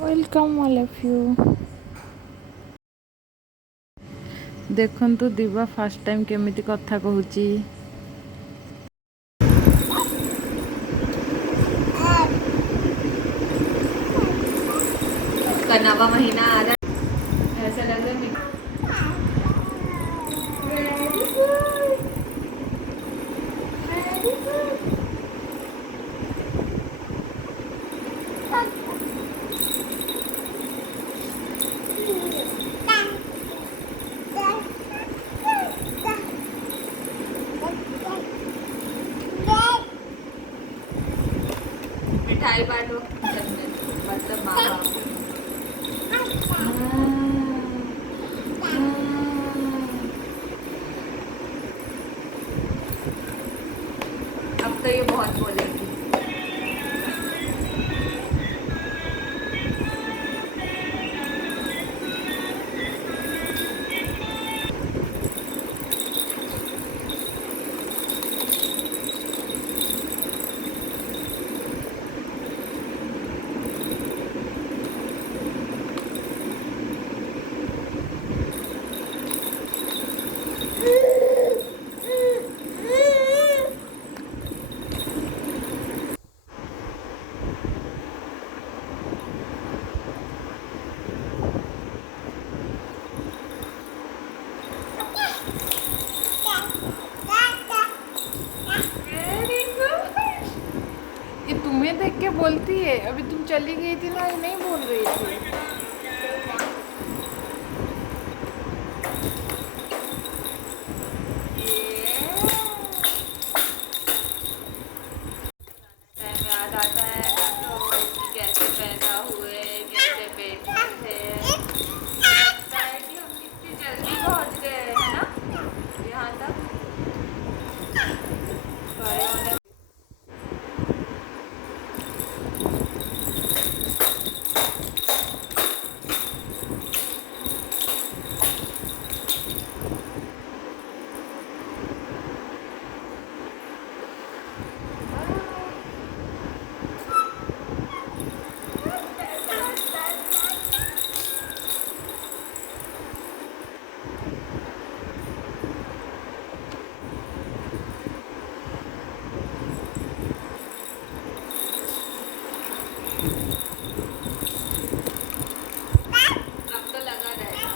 Welcome all of you. देखंतु दिवा first time केमिति कथा कहूची। उसका नवा महीना आ रहा है, ऐसा लग रहा है मिठाई बांटो मतलब माँ बाप। अब तो ये बहुत बोलेगी। ये तुम्हें देख के बोलती है। अभी तुम चली गई थी ना, ये नहीं बोल रही थी। याद आता है तो कैसे पैदा हुए, कैसे बेटे थे। लगता है कि हम कितनी जल्दी पहुंच गए है ना यहाँ तक। बड़े होने अब तो लगा रहेगा।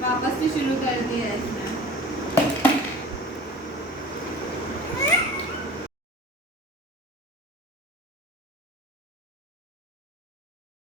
वापस भी शुरू कर दिया है।